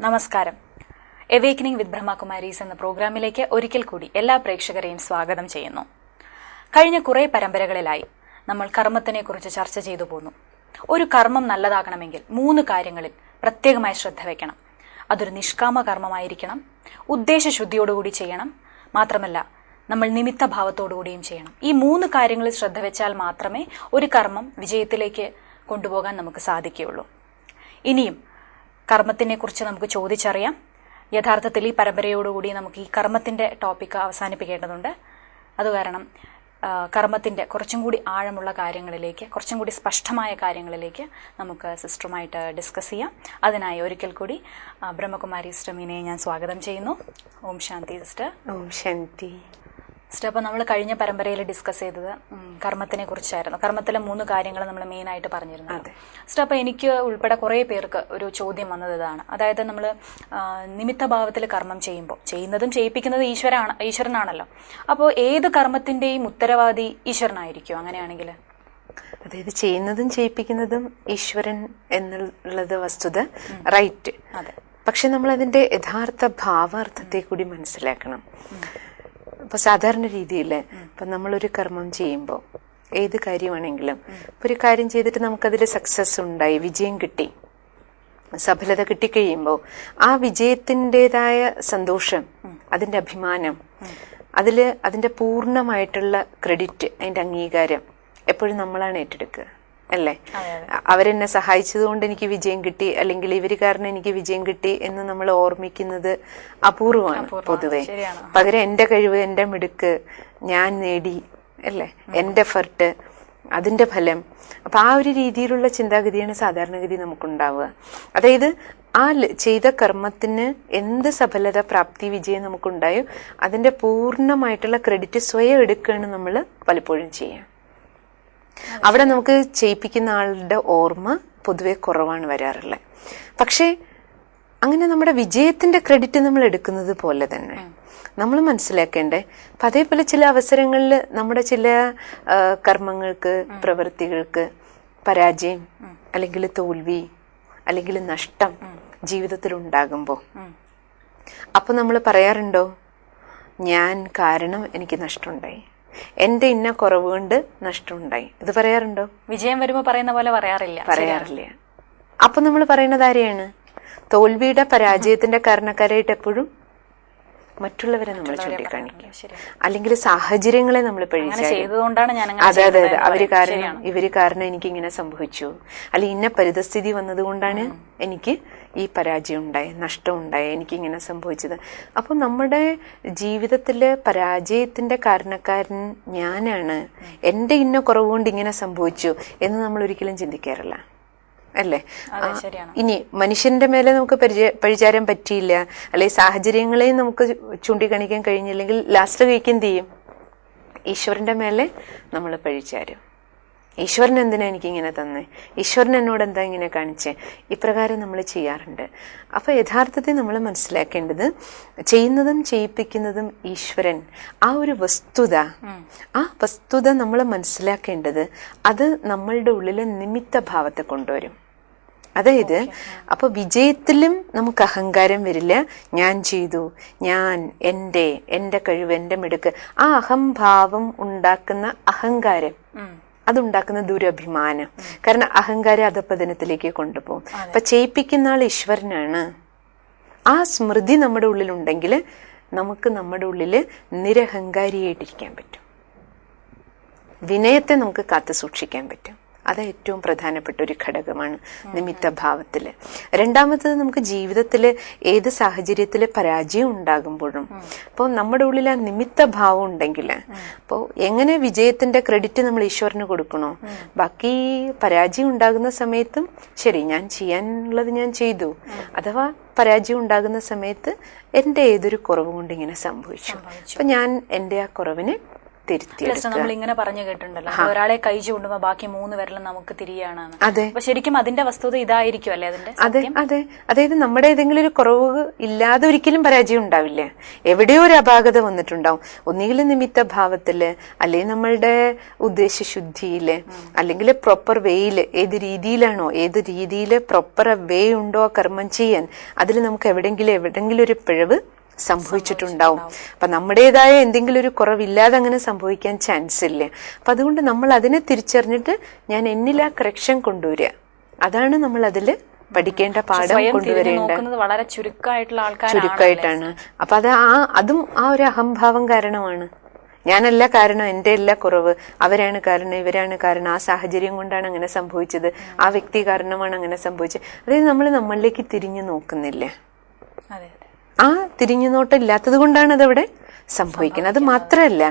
നമസ്കാരം. എവേക്കനിങ് വിത്ത് ബ്രഹ്മകുമാരീസ് എന്ന പ്രോഗ്രാമിലേക്ക് ഒരിക്കൽ കൂടി എല്ലാ പ്രേക്ഷകരെയും സ്വാഗതം ചെയ്യുന്നു. കഴിഞ്ഞ കുറെ പരമ്പരകളിലായി നമ്മൾ കർമ്മത്തിനെക്കുറിച്ച് ചർച്ച ചെയ്തു പോന്നു. ഒരു കർമ്മം നല്ലതാകണമെങ്കിൽ മൂന്ന് കാര്യങ്ങളിൽ പ്രത്യേകമായി ശ്രദ്ധ വയ്ക്കണം അതൊരു നിഷ്കാമ കർമ്മമായിരിക്കണം. ഉദ്ദേശശുദ്ധിയോടുകൂടി ചെയ്യണം. മാത്രമല്ല നമ്മൾ നിമിത്ത ഭാവത്തോടുകൂടിയും ചെയ്യണം. ഈ മൂന്ന് കാര്യങ്ങളിൽ ശ്രദ്ധ വെച്ചാൽ മാത്രമേ ഒരു കർമ്മം വിജയത്തിലേക്ക് കൊണ്ടുപോകാൻ നമുക്ക് സാധിക്കുകയുള്ളൂ. ഇനിയും കർമ്മത്തിനെ കുറിച്ച് നമുക്ക് ചോദിച്ചറിയാം. യഥാർത്ഥത്തിൽ ഈ പരമ്പരയോടുകൂടി നമുക്ക് ഈ കർമ്മത്തിന്റെ ടോപ്പിക്ക് അവസാനിപ്പിക്കേണ്ടതുണ്ട്. അത് കാരണം കർമ്മത്തിന്റെ കുറച്ചും കൂടി ആഴമുള്ള കാര്യങ്ങളിലേക്ക് കുറച്ചും കൂടി സ്പഷ്ടമായ കാര്യങ്ങളിലേക്ക് നമുക്ക് സിസ്റ്ററുമായിട്ട് ഡിസ്കസ് ചെയ്യാം. അതിനായി ഒരിക്കൽ കൂടി ബ്രഹ്മകുമാരി സിസ്റ്റമിനെ ഞാൻ സ്വാഗതം ചെയ്യുന്നു. ഓം ശാന്തി സിസ്റ്റർ. ഓം ശാന്തി. സിസ്റ്റർ അപ്പോൾ നമ്മൾ കഴിഞ്ഞ പരമ്പരയിൽ ഡിസ്കസ് ചെയ്തത് കർമ്മത്തിനെ കുറിച്ചായിരുന്നു. കർമ്മത്തിലെ മൂന്ന് കാര്യങ്ങൾ നമ്മൾ മെയിൻ ആയിട്ട് പറഞ്ഞിരുന്നു സിസ്റ്റർ അപ്പോൾ എനിക്ക് ഉൾപ്പെടെ കുറേ പേർക്ക് ഒരു ചോദ്യം വന്നത് ഇതാണ്. അതായത് നമ്മൾ നിമിത്തഭാവത്തിൽ കർമ്മം ചെയ്യുമ്പോൾ ചെയ്യുന്നതും ചെയ്യിപ്പിക്കുന്നത് ഈശ്വരാണ് ഈശ്വരനാണല്ലോ. അപ്പോൾ ഏത് കർമ്മത്തിന്റെയും ഉത്തരവാദി ഈശ്വരനായിരിക്കും അങ്ങനെയാണെങ്കിൽ അതായത് ചെയ്യുന്നതും ചെയ്യിപ്പിക്കുന്നതും ഈശ്വരൻ എന്നുള്ളത് വസ്തുത റൈറ്റ്. അതെ. പക്ഷെ നമ്മൾ അതിന്റെ യഥാർത്ഥ ഭാവാർത്ഥത്തെ കൂടി മനസ്സിലാക്കണം. ഇപ്പൊ സാധാരണ രീതിയിൽ ഇപ്പൊ നമ്മളൊരു കർമ്മം ചെയ്യുമ്പോൾ ഏത് കാര്യമാണെങ്കിലും ഒരു കാര്യം ചെയ്തിട്ട് നമുക്കതിൽ സക്സസ് ഉണ്ടായി വിജയം കിട്ടി സഫലത കിട്ടിക്കഴിയുമ്പോൾ ആ വിജയത്തിന്റെതായ സന്തോഷം അതിന്റെ അഭിമാനം അതിൽ അതിന്റെ പൂർണമായിട്ടുള്ള ക്രെഡിറ്റ് അതിന്റെ അംഗീകാരം എപ്പോഴും നമ്മളാണ് ഏറ്റെടുക്കുക. അല്ലേ? അവരെന്നെ സഹായിച്ചതുകൊണ്ട് എനിക്ക് വിജയം കിട്ടി അല്ലെങ്കിൽ ഇവർ കാരണം എനിക്ക് വിജയം കിട്ടി എന്ന് നമ്മൾ ഓർമ്മിക്കുന്നത് അപൂർവമാണ് പൊതുവെ. പകരം എന്റെ കഴിവ് എന്റെ മിടുക്ക് ഞാൻ നേടി അല്ലേ? എന്റെ എഫർട്ട് അതിന്റെ ഫലം. അപ്പൊ ആ ഒരു രീതിയിലുള്ള ചിന്താഗതിയാണ് സാധാരണഗതി നമുക്കുണ്ടാവുക. അതായത് ആ ചെയ്ത കർമ്മത്തിന് എന്ത് സഫലത പ്രാപ്തി വിജയം നമുക്കുണ്ടായോ അതിന്റെ പൂർണമായിട്ടുള്ള ക്രെഡിറ്റ് സ്വയം എടുക്കുകയാണ് നമ്മൾ പലപ്പോഴും ചെയ്യുക. അവിടെ നമുക്ക് ചെയ്യിപ്പിക്കുന്ന ആളുടെ ഓർമ്മ പൊതുവെ കുറവാണ് വരാറുള്ളത്. പക്ഷേ അങ്ങനെ നമ്മുടെ വിജയത്തിന്റെ ക്രെഡിറ്റ് നമ്മൾ എടുക്കുന്നത് പോലെ തന്നെ നമ്മൾ മനസ്സിലാക്കേണ്ടേ അപ്പൊ അതേപോലെ ചില അവസരങ്ങളിൽ നമ്മുടെ ചില കർമ്മങ്ങൾക്ക് പ്രവൃത്തികൾക്ക് പരാജയം അല്ലെങ്കിൽ തോൽവി അല്ലെങ്കിൽ നഷ്ടം ജീവിതത്തിൽ ഉണ്ടാകുമ്പോൾ അപ്പൊ നമ്മൾ പറയാറുണ്ടോ ഞാൻ കാരണം എനിക്ക് നഷ്ടമുണ്ടായി. എന്റെ ഇന്ന കുറവ് കൊണ്ട് നഷ്ടമുണ്ടായി. ഇത് പറയാറുണ്ടോ? വിജയം വരുമ്പോൾ പറയുന്ന പോലെ പറയാറില്ല. പറയാറില്ല. അപ്പൊ നമ്മൾ പറയുന്നത് ആരെയാണ്? തോൽവിയുടെ പരാജയത്തിന്റെ കാരണക്കാരായിട്ട് എപ്പോഴും മറ്റുള്ളവരെ നമ്മൾ ചൂണ്ടിക്കാണിക്കും. ശരി അല്ലെങ്കിൽ സാഹചര്യങ്ങളെ നമ്മൾ അതെ അതെ അതെ. അവർ കാരണം. ഇവർ കാരണം എനിക്ക് ഇങ്ങനെ സംഭവിച്ചു. അല്ലെ ഇന്ന പരിതസ്ഥിതി വന്നതുകൊണ്ടാണ് എനിക്ക് ഈ പരാജയം ഉണ്ടായി നഷ്ടം ഉണ്ടായി എനിക്ക് ഇങ്ങനെ സംഭവിച്ചത്. അപ്പോൾ നമ്മുടെ ജീവിതത്തിലെ പരാജയത്തിന്റെ കാരണക്കാരൻ ഞാനാണ്. എന്റെ ഇന്ന കുറവുകൊണ്ട് ഇങ്ങനെ സംഭവിച്ചു എന്ന് നമ്മൾ ഒരിക്കലും ചിന്തിക്കാറില്ല. അല്ലേ? ഇനി മനുഷ്യന്റെ മേലെ നമുക്ക് പരിചയ പഴിചാരം പറ്റിയില്ല. അല്ലെങ്കിൽ സാഹചര്യങ്ങളെയും നമുക്ക് ചൂണ്ടിക്കാണിക്കാൻ കഴിഞ്ഞില്ലെങ്കിൽ ലാസ്റ്റ് വീക്ക് എന്ത് ചെയ്യും? ഈശ്വരന്റെ മേലെ നമ്മൾ പഴിചാരും ഈശ്വരൻ എന്തിനാ എനിക്കിങ്ങനെ തന്നെ? ഈശ്വരൻ എന്നോട് എന്താ ഇങ്ങനെ കാണിച്ചേ? ഇപ്രകാരം നമ്മൾ ചെയ്യാറുണ്ട്. അപ്പൊ യഥാർത്ഥത്തിൽ നമ്മൾ മനസ്സിലാക്കേണ്ടത് ചെയ്യുന്നതും ചെയ്യിപ്പിക്കുന്നതും ഈശ്വരൻ. ആ ഒരു വസ്തുത ആ വസ്തുത നമ്മൾ മനസ്സിലാക്കേണ്ടത് അത് നമ്മളുടെ ഉള്ളിലെ നിമിത്ത ഭാവത്തെ കൊണ്ടുവരും. അതായത് അപ്പൊ വിജയത്തിലും നമുക്ക് അഹങ്കാരം വരില്ല. ഞാൻ ചെയ്തു ഞാൻ എന്റെ എന്റെ കഴിവ് എന്റെ മിടുക്ക്. ആ അഹംഭാവം ഉണ്ടാക്കുന്ന അഹങ്കാരം അതുണ്ടാക്കുന്ന ദുരഭിമാനം. കാരണം അഹങ്കാരം അധപ്പതനത്തിലേക്ക് കൊണ്ടുപോകും. അപ്പൊ ചെയ്യിപ്പിക്കുന്ന ആൾ ഈശ്വരനാണ്. ആ സ്മൃതി നമ്മുടെ ഉള്ളിലുണ്ടെങ്കിൽ നമുക്ക് നമ്മുടെ ഉള്ളിൽ നിരഹങ്കാരിയായിട്ടിരിക്കാൻ പറ്റും. വിനയത്തെ നമുക്ക് കാത്തു സൂക്ഷിക്കാൻ പറ്റും. അത് ഏറ്റവും പ്രധാനപ്പെട്ട ഒരു ഘടകമാണ് നിമിത്തഭാവത്തിൽ രണ്ടാമത്തത് നമുക്ക് ജീവിതത്തിൽ ഏത് സാഹചര്യത്തിൽ പരാജയം ഉണ്ടാകുമ്പോഴും അപ്പോൾ നമ്മുടെ ഉള്ളിൽ ആ നിമിത്ത ഭാവം ഉണ്ടെങ്കിൽ അപ്പോൾ എങ്ങനെ വിജയത്തിന്റെ ക്രെഡിറ്റ് നമ്മൾ ഈശ്വരന് കൊടുക്കണോ? ബാക്കി പരാജയം ഉണ്ടാകുന്ന സമയത്തും ശരി ഞാൻ ചെയ്യാനുള്ളത് ഞാൻ ചെയ്തു. അഥവാ പരാജയം ഉണ്ടാകുന്ന സമയത്ത് എന്റെ ഏതൊരു കുറവ് കൊണ്ട് ഇങ്ങനെ സംഭവിച്ചു. അപ്പൊ ഞാൻ എന്റെ ആ കുറവിനെ തിരുത്തിയെടുക്കുക നമ്മൾ ഇങ്ങനെ പറഞ്ഞു കേട്ടിട്ടുണ്ടല്ലോ. ഒരാളെ കൈ ചൂണ്ടുമ്പോ ബാക്കി മൂന്ന് വിരലും നമുക്ക് തിരിയാണ് അതെ. ശരിക്കും അതിന്റെ വസ്തുത ഇതായിരിക്കും അല്ലേ അതിന്റെ അതെ അതെ. അതായത് നമ്മുടെ ഏതെങ്കിലും ഒരു കുറവ് ഇല്ലാതെ ഒരിക്കലും പരാജയം ഉണ്ടാവില്ല. എവിടെയോ ഒരു അപാകത വന്നിട്ടുണ്ടാവും. ഒന്നുകിൽ നിമിത്ത ഭാവത്തിൽ അല്ലെങ്കിൽ നമ്മളുടെ ഉദ്ദേശശുദ്ധിയിൽ അല്ലെങ്കിൽ പ്രോപ്പർ വേയിൽ ഏത് രീതിയിലാണോ ഏത് രീതിയിൽ പ്രോപ്പർ വേ ഉണ്ടോ കർമ്മം ചെയ്യാൻ അതിൽ നമുക്ക് എവിടെങ്കിലും എവിടെങ്കിലും ഒരു പിഴവ് സംഭവിച്ചിട്ടുണ്ടാവും. അപ്പൊ നമ്മുടേതായ എന്തെങ്കിലും ഒരു കുറവില്ലാതെ അങ്ങനെ സംഭവിക്കാൻ ചാൻസ് ഇല്ല? അപ്പൊ അതുകൊണ്ട് നമ്മൾ അതിനെ തിരിച്ചറിഞ്ഞിട്ട് ഞാൻ എന്നിൽ ആ കറക്ഷൻ കൊണ്ടുവരിക. അതാണ് നമ്മൾ അതിൽ പഠിക്കേണ്ട പാഠം കൊണ്ടുവരേണ്ടത്. വളരെ ചുരുക്കമായിട്ടുള്ള ആൾക്കാരാണ് ചുരുക്കമായിട്ടാണ് അപ്പൊ അത് ആ അതും ആ ഒരു അഹംഭാവം കാരണമാണ്. ഞാനല്ല കാരണം എന്റെ അല്ല കുറവ് അവരാണ് കാരണം ഇവരാണ് കാരണം ആ സാഹചര്യം കൊണ്ടാണ് അങ്ങനെ സംഭവിച്ചത്. ആ വ്യക്തി കാരണമാണ് അങ്ങനെ സംഭവിച്ചത്. അതായത് നമ്മൾ നമ്മളിലേക്ക് തിരിഞ്ഞു നോക്കുന്നില്ല? ആ തിരിഞ്ഞു നോട്ടം ഇല്ലാത്തത് കൊണ്ടാണ് അതവിടെ സംഭവിക്കുന്നത്. അത് മാത്രമല്ല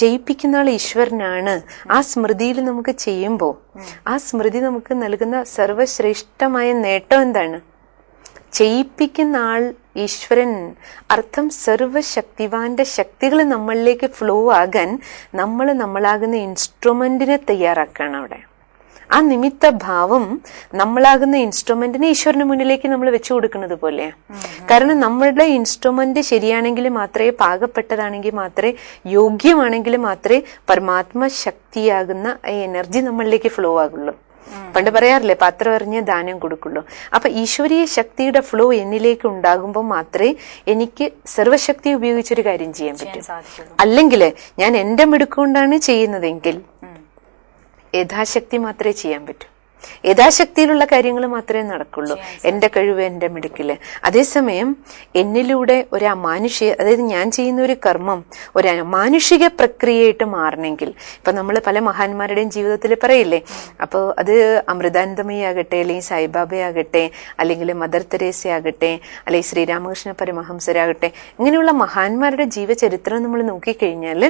ചെയ്യിപ്പിക്കുന്ന ആൾ ഈശ്വരനാണ്. ആ സ്മൃതിയിൽ നമുക്ക് ചെയ്യുമ്പോൾ ആ സ്മൃതി നമുക്ക് നൽകുന്ന സർവശ്രേഷ്ഠമായ നേട്ടം എന്താണ്? ചെയ്യിപ്പിക്കുന്ന ആൾ ഈശ്വരൻ. അർത്ഥം സർവശക്തിവാന്റെ ശക്തികൾ നമ്മളിലേക്ക് ഫ്ലോ ആകാൻ നമ്മൾ നമ്മളാകുന്ന ഇൻസ്ട്രുമെന്റിനെ തയ്യാറാക്കുകയാണ് അവിടെ. ആ നിമിത്ത ഭാവം നമ്മളാകുന്ന ഇൻസ്ട്രുമെന്റിനെ ഈശ്വരന് മുന്നിലേക്ക് നമ്മൾ വെച്ചു കൊടുക്കുന്നത് പോലെ. കാരണം നമ്മളുടെ ഇൻസ്ട്രുമെന്റ് ശരിയാണെങ്കിൽ മാത്രമേ പാകപ്പെട്ടതാണെങ്കിൽ മാത്രമേ യോഗ്യമാണെങ്കിൽ മാത്രമേ പരമാത്മ ശക്തിയാകുന്ന ആ എനർജി നമ്മളിലേക്ക് ഫ്ലോ ആകുള്ളൂ. പണ്ട് പറയാറില്ലേ പാത്രം എറിഞ്ഞ് ദാനം കൊടുക്കുള്ളൂ. അപ്പൊ ഈശ്വരീയ ശക്തിയുടെ ഫ്ലോ എന്നിലേക്ക് ഉണ്ടാകുമ്പോൾ മാത്രമേ എനിക്ക് സർവശക്തി ഉപയോഗിച്ചൊരു കാര്യം ചെയ്യാൻ പറ്റൂ. അല്ലെങ്കിൽ ഞാൻ എന്റെ മിടുക്കൊണ്ടാണ് ചെയ്യുന്നതെങ്കിൽ. യഥാശക്തി മാത്രമേ ചെയ്യാൻ പറ്റൂ. യഥാശക്തിയിലുള്ള കാര്യങ്ങൾ മാത്രമേ നടക്കുള്ളൂ. എന്റെ കഴിവ് എന്റെ മിടുക്കിൽ. അതേസമയം എന്നിലൂടെ ഒരു അമാനുഷിക അതായത് ഞാൻ ചെയ്യുന്ന ഒരു കർമ്മം ഒരു അമാനുഷിക പ്രക്രിയയായിട്ട് മാറണമെങ്കിൽ ഇപ്പൊ നമ്മൾ പല മഹാന്മാരുടെയും ജീവിതത്തിൽ പറയില്ലേ അപ്പോൾ അത് അമൃതാനന്ദമയി ആകട്ടെ അല്ലെങ്കിൽ സായിബാബയാകട്ടെ അല്ലെങ്കിൽ മദർ തെരേസ ആകട്ടെ അല്ലെങ്കിൽ ശ്രീരാമകൃഷ്ണ പരമഹംസരാകട്ടെ ഇങ്ങനെയുള്ള മഹാന്മാരുടെ ജീവചരിത്രം നമ്മൾ നോക്കിക്കഴിഞ്ഞാൽ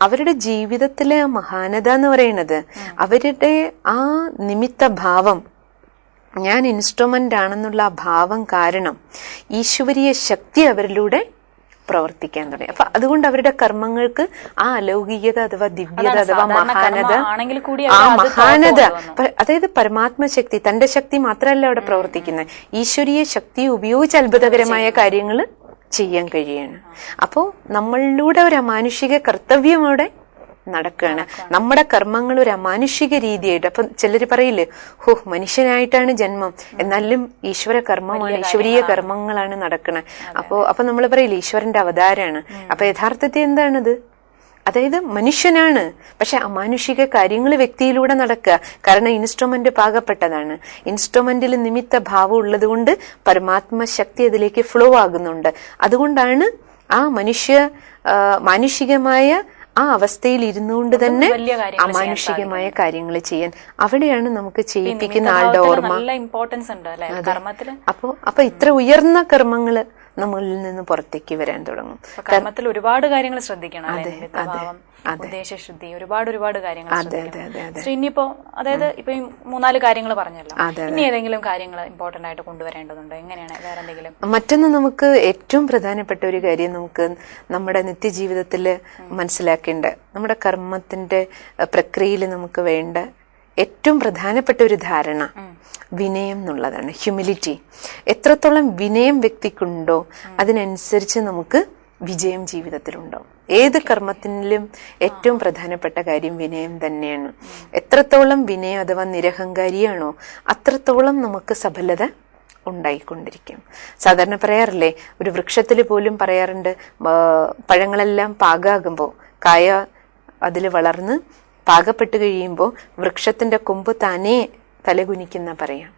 അവരുടെ ജീവിതത്തിലെ ആ മഹാനത എന്ന് പറയുന്നത് അവരുടെ ആ നിമിത്ത ഭാവം. ഞാൻ ഇൻസ്ട്രുമെന്റ് ആണെന്നുള്ള ആ ഭാവം കാരണം ഈശ്വരീയ ശക്തി അവരിലൂടെ പ്രവർത്തിക്കാൻ തുടങ്ങി. അപ്പൊ അതുകൊണ്ട് അവരുടെ കർമ്മങ്ങൾക്ക് ആ അലൗകികത അഥവാ ദിവ്യത അഥവാ മഹാനത ആ മഹാനത അതായത് പരമാത്മ ശക്തി തന്റെ ശക്തി മാത്രമല്ല അവിടെ പ്രവർത്തിക്കുന്നത്. ഈശ്വരീയ ശക്തി ഉപയോഗിച്ച് അത്ഭുതകരമായ കാര്യങ്ങൾ ചെയ്യാൻ കഴിയാണ് അപ്പോ നമ്മളിലൂടെ ഒരു അമാനുഷിക കർത്തവ്യം അവിടെ നടക്കുകയാണ് നമ്മുടെ കർമ്മങ്ങൾ ഒരു അമാനുഷിക രീതിയായിട്ട് അപ്പൊ ചിലർ പറയില്ലേ ഹോ മനുഷ്യനായിട്ടാണ് ജന്മം. എന്നാലും ഈശ്വര കർമ്മമാണ് ഈശ്വരീയ കർമ്മങ്ങളാണ് നടക്കുന്നത് അപ്പോ അപ്പൊ നമ്മൾ പറയില്ലേ ഈശ്വരന്റെ അവതാരാണ്. അപ്പൊ യഥാർത്ഥത്തിൽ എന്താണത്? അതായത് മനുഷ്യനാണ്. പക്ഷെ അമാനുഷിക കാര്യങ്ങൾ വ്യക്തിയിലൂടെ നടക്കുക കാരണം ഇൻസ്ട്രുമെന്റ് പാകപ്പെട്ടതാണ്. ഇൻസ്ട്രുമെന്റിൽ നിമിത്ത ഭാവം ഉള്ളത് കൊണ്ട് പരമാത്മ ശക്തി അതിലേക്ക് ഫ്ലോ ആകുന്നുണ്ട്. അതുകൊണ്ടാണ് ആ മനുഷ്യ മാനുഷികമായ ആ അവസ്ഥയിൽ ഇരുന്നുകൊണ്ട് തന്നെ അമാനുഷികമായ കാര്യങ്ങൾ ചെയ്യാൻ. അവിടെയാണ് നമുക്ക് ചെയ്യിപ്പിക്കുന്ന ആളുടെ ഓർമ്മ. ഇമ്പോർട്ടൻസ് ഉണ്ട് അല്ലേ? അപ്പോ അപ്പൊ ഇത്ര ഉയർന്ന കർമ്മങ്ങൾ നമ്മളിൽ നിന്ന് പുറത്തേക്ക് വരാൻ തുടങ്ങും. കർമ്മത്തിൽ ഒരുപാട് കാര്യങ്ങൾ ശ്രദ്ധിക്കണം അതെ. നിമിത്തഭാവം. ഉദ്ദേശശുദ്ധി ഒരുപാട് ഒരുപാട് കാര്യങ്ങൾ ഇനിയിപ്പോ അതായത് ഇപ്പൊ മൂന്നാൽ കാര്യങ്ങൾ പറഞ്ഞല്ലോ. ഇനി ഏതെങ്കിലും കാര്യങ്ങൾ ഇമ്പോർട്ടന്റ് ആയിട്ട് കൊണ്ടുവരേണ്ടതുണ്ടോ? എങ്ങനെയാണ്? വേറെ എന്തെങ്കിലും? മറ്റൊന്ന് നമുക്ക് ഏറ്റവും പ്രധാനപ്പെട്ട ഒരു കാര്യം നമുക്ക് നമ്മുടെ നിത്യജീവിതത്തിൽ മനസ്സിലാക്കേണ്ട നമ്മുടെ കർമ്മത്തിന്റെ പ്രക്രിയയിൽ നമുക്ക് വേണ്ട ഏറ്റവും പ്രധാനപ്പെട്ട ഒരു ധാരണ വിനയം എന്നുള്ളതാണ് ഹ്യൂമിലിറ്റി എത്രത്തോളം വിനയം വ്യക്തിക്കുണ്ടോ അതിനനുസരിച്ച് നമുക്ക് വിജയം ജീവിതത്തിലുണ്ടാവും. ഏത് കർമ്മത്തിലും ഏറ്റവും പ്രധാനപ്പെട്ട കാര്യം വിനയം തന്നെയാണ്. എത്രത്തോളം വിനയം അഥവാ നിരഹങ്കാരിയാണോ അത്രത്തോളം നമുക്ക് സഫലത ഉണ്ടായിക്കൊണ്ടിരിക്കും. സാധാരണ പറയാറില്ലേ ഒരു വൃക്ഷത്തിൽ പോലും പറയാറുണ്ട് പഴങ്ങളെല്ലാം പാകാകുമ്പോൾ കായ അതിൽ വളർന്ന് പാകപ്പെട്ട് കഴിയുമ്പോൾ വൃക്ഷത്തിന്റെ കൊമ്പ് താനേ തലകുനിക്കുന്ന പറയാം.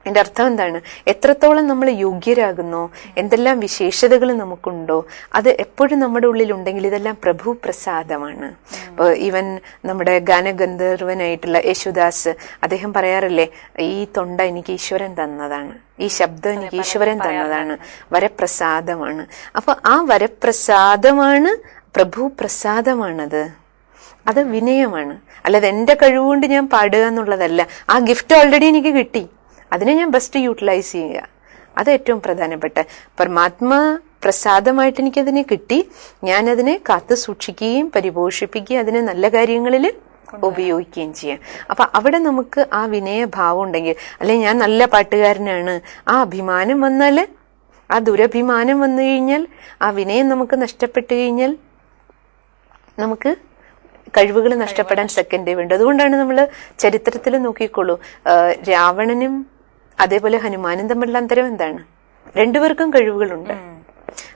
അതിന്റെ അർത്ഥം എന്താണ്? എത്രത്തോളം നമ്മൾ യോഗ്യരാകുന്നോ? എന്തെല്ലാം വിശേഷതകൾ നമുക്കുണ്ടോ? അത് എപ്പോഴും നമ്മുടെ ഉള്ളിൽ ഉണ്ടെങ്കിൽ ഇതെല്ലാം പ്രഭു പ്രസാദമാണ് അപ്പോൾ ഈവൻ നമ്മുടെ ഗാനഗന്ധർവനായിട്ടുള്ള യേശുദാസ് അദ്ദേഹം പറയാറില്ലേ ഈ തൊണ്ട എനിക്ക് ഈശ്വരൻ തന്നതാണ്. ഈ ശബ്ദം എനിക്ക് ഈശ്വരൻ തന്നതാണ്. വരപ്രസാദമാണ്. അപ്പൊ ആ വരപ്രസാദമാണ് പ്രഭു പ്രസാദമാണത് അത് വിനയമാണ്. അല്ലാതെ എന്റെ കഴിവുകൊണ്ട് ഞാൻ പാടുക എന്നുള്ളതല്ല. ആ ഗിഫ്റ്റ് ഓൾറെഡി എനിക്ക് കിട്ടി. അതിനെ ഞാൻ ബെസ്റ്റ് യൂട്ടിലൈസ് ചെയ്യുക. അത് ഏറ്റവും പ്രധാനപ്പെട്ട. പരമാത്മ പ്രസാദമായിട്ട് എനിക്കതിനെ കിട്ടി. ഞാനതിനെ കാത്തു സൂക്ഷിക്കുകയും പരിപോഷിപ്പിക്കുകയും അതിനെ നല്ല കാര്യങ്ങളിൽ ഉപയോഗിക്കുകയും ചെയ്യാം. അപ്പൊ അവിടെ നമുക്ക് ആ വിനയഭാവം ഉണ്ടെങ്കിൽ അല്ലെ ഞാൻ നല്ല പാട്ടുകാരനാണ് ആ അഭിമാനം വന്നാൽ ആ ദുരഭിമാനം വന്നു കഴിഞ്ഞാൽ ആ വിനയം നമുക്ക് നഷ്ടപ്പെട്ടു കഴിഞ്ഞാൽ നമുക്ക് കഴിവുകൾ നഷ്ടപ്പെടാൻ സെക്കൻഡേ വേണ്ട അതുകൊണ്ടാണ് നമ്മൾ ചരിത്രത്തിൽ നോക്കിക്കോളൂ. രാവണനും അതേപോലെ ഹനുമാനും തമ്മിലുള്ള അന്തരം എന്താണ്? രണ്ടുപേർക്കും കഴിവുകളുണ്ട്.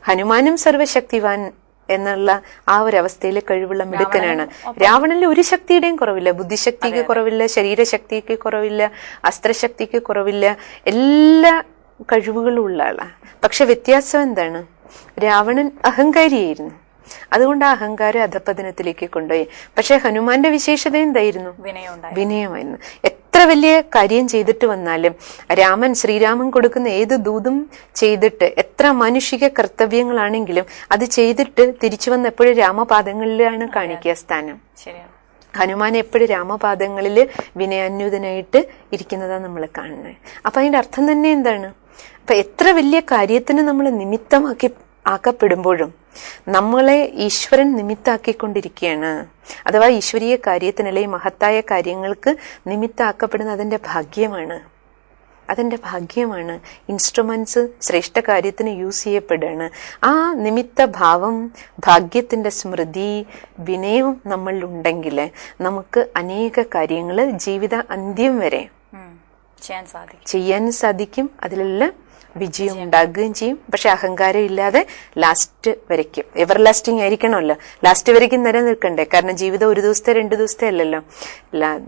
ഹനുമാനും സർവശക്തിവാൻ എന്നുള്ള ആ ഒരു അവസ്ഥയിലെ കഴിവുള്ള മിടുക്കനാണ്. രാവണനിൽ ഒരു ശക്തിയുടെയും കുറവില്ല. ബുദ്ധിശക്തിക്ക് കുറവില്ല ശരീരശക്തിക്ക് കുറവില്ല അസ്ത്രശക്തിക്ക് കുറവില്ല. എല്ലാ കഴിവുകളും ഉള്ള ആളാണ് പക്ഷെ വ്യത്യാസം എന്താണ്? രാവണൻ അഹങ്കാരിയായിരുന്നു. അതുകൊണ്ട് ആ അഹങ്കാരം അധപ്പതനത്തിലേക്ക് കൊണ്ടുപോയി. പക്ഷെ ഹനുമാന്റെ വിശേഷത എന്തായിരുന്നു? വിനയമായിരുന്നു. എത്ര വലിയ കാര്യം ചെയ്തിട്ട് വന്നാലും രാമൻ ശ്രീരാമൻ കൊടുക്കുന്ന ഏത് ദൂതും ചെയ്തിട്ട് എത്ര മാനുഷിക കർത്തവ്യങ്ങളാണെങ്കിലും അത് ചെയ്തിട്ട് തിരിച്ചു വന്ന് എപ്പോഴും രാമപാദങ്ങളിലാണ് കാണിക്കുക സ്ഥാനം. ശരിയാണ്. ഹനുമാൻ എപ്പോഴും രാമപാദങ്ങളിൽ വിനയാന്യൂതനായിട്ട് ഇരിക്കുന്നതാണ് നമ്മൾ കാണുന്നത്. അപ്പൊ അതിന്റെ അർത്ഥം തന്നെ എന്താണ്? അപ്പൊ എത്ര വലിയ കാര്യത്തിന് നമ്മൾ നിമിത്തമാക്കി ആക്കപ്പെടുമ്പോഴും നമ്മളെ ഈശ്വരൻ നിമിത്താക്കിക്കൊണ്ടിരിക്കുകയാണ്. അഥവാ ഈശ്വരീയ കാര്യത്തിന് അല്ലെങ്കിൽ മഹത്തായ കാര്യങ്ങൾക്ക് നിമിത്താക്കപ്പെടുന്ന അതിന്റെ ഭാഗ്യമാണ്. അതിന്റെ ഭാഗ്യമാണ് ഇൻസ്ട്രുമെൻസ് ശ്രേഷ്ഠ കാര്യത്തിന് യൂസ് ചെയ്യപ്പെടുകയാണ്. ആ നിമിത്ത ഭാവം ഭാഗ്യത്തിന്റെ സ്മൃതി വിനയവും നമ്മളിൽ ഉണ്ടെങ്കിൽ നമുക്ക് അനേക കാര്യങ്ങൾ ജീവിത അന്ത്യം വരെ ചെയ്യാൻ സാധിക്കും. ചെയ്യാൻ സാധിക്കും. അതിലെല്ലാം വിജയം ഉണ്ടാകുകയും ചെയ്യും. പക്ഷെ അഹങ്കാരം ഇല്ലാതെ ലാസ്റ്റ് വരയ്ക്കും. Ever lasting ആയിരിക്കണമല്ലോ. ലാസ്റ്റ് വരയ്ക്കും നിലനിൽക്കണ്ടേ കാരണം ജീവിതം ഒരു ദിവസത്തെ രണ്ട് ദിവസത്തെ അല്ലല്ലോ.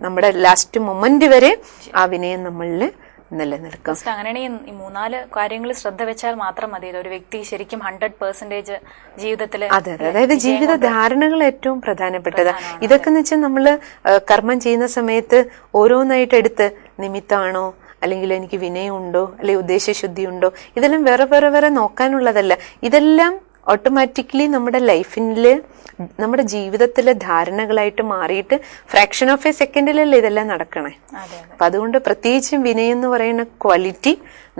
നമ്മുടെ ലാസ്റ്റ് മൊമെന്റ് വരെ ആ വിനയം നമ്മളിൽ നിലനിൽക്കും. അങ്ങനെയാണെങ്കിൽ ഈ മൂന്നാൽ കാര്യങ്ങൾ ശ്രദ്ധ വെച്ചാൽ മാത്രം മതി ഒരു വ്യക്തി ശരിക്കും ഹൺഡ്രഡ് പെർസെന്റേജ് ജീവിതത്തിൽ അതെ അതെ. അതായത് ജീവിത ധാരണകൾ ഏറ്റവും പ്രധാനപ്പെട്ടത്. ഇതൊക്കെ എന്ന് വെച്ചാൽ നമ്മൾ കർമ്മം ചെയ്യുന്ന സമയത്ത് ഓരോന്നായിട്ട് എടുത്ത് നിമിത്താണോ അല്ലെങ്കിൽ എനിക്ക് വിനയമുണ്ടോ അല്ലെങ്കിൽ ഉദ്ദേശശുദ്ധി ഉണ്ടോ ഇതെല്ലാം വേറെ വേറെ വേറെ നോക്കാനുള്ളതല്ല. ഇതെല്ലാം ഓട്ടോമാറ്റിക്കലി നമ്മുടെ ലൈഫിൽ നമ്മുടെ ജീവിതത്തിലെ ധാരണകളായിട്ട് മാറിയിട്ട് ഫ്രാക്ഷൻ ഓഫ് എ സെക്കൻഡിലല്ലേ ഇതെല്ലാം നടക്കണേ. അപ്പൊ അതുകൊണ്ട് പ്രത്യേകിച്ചും വിനയം എന്ന് പറയുന്ന ക്വാളിറ്റി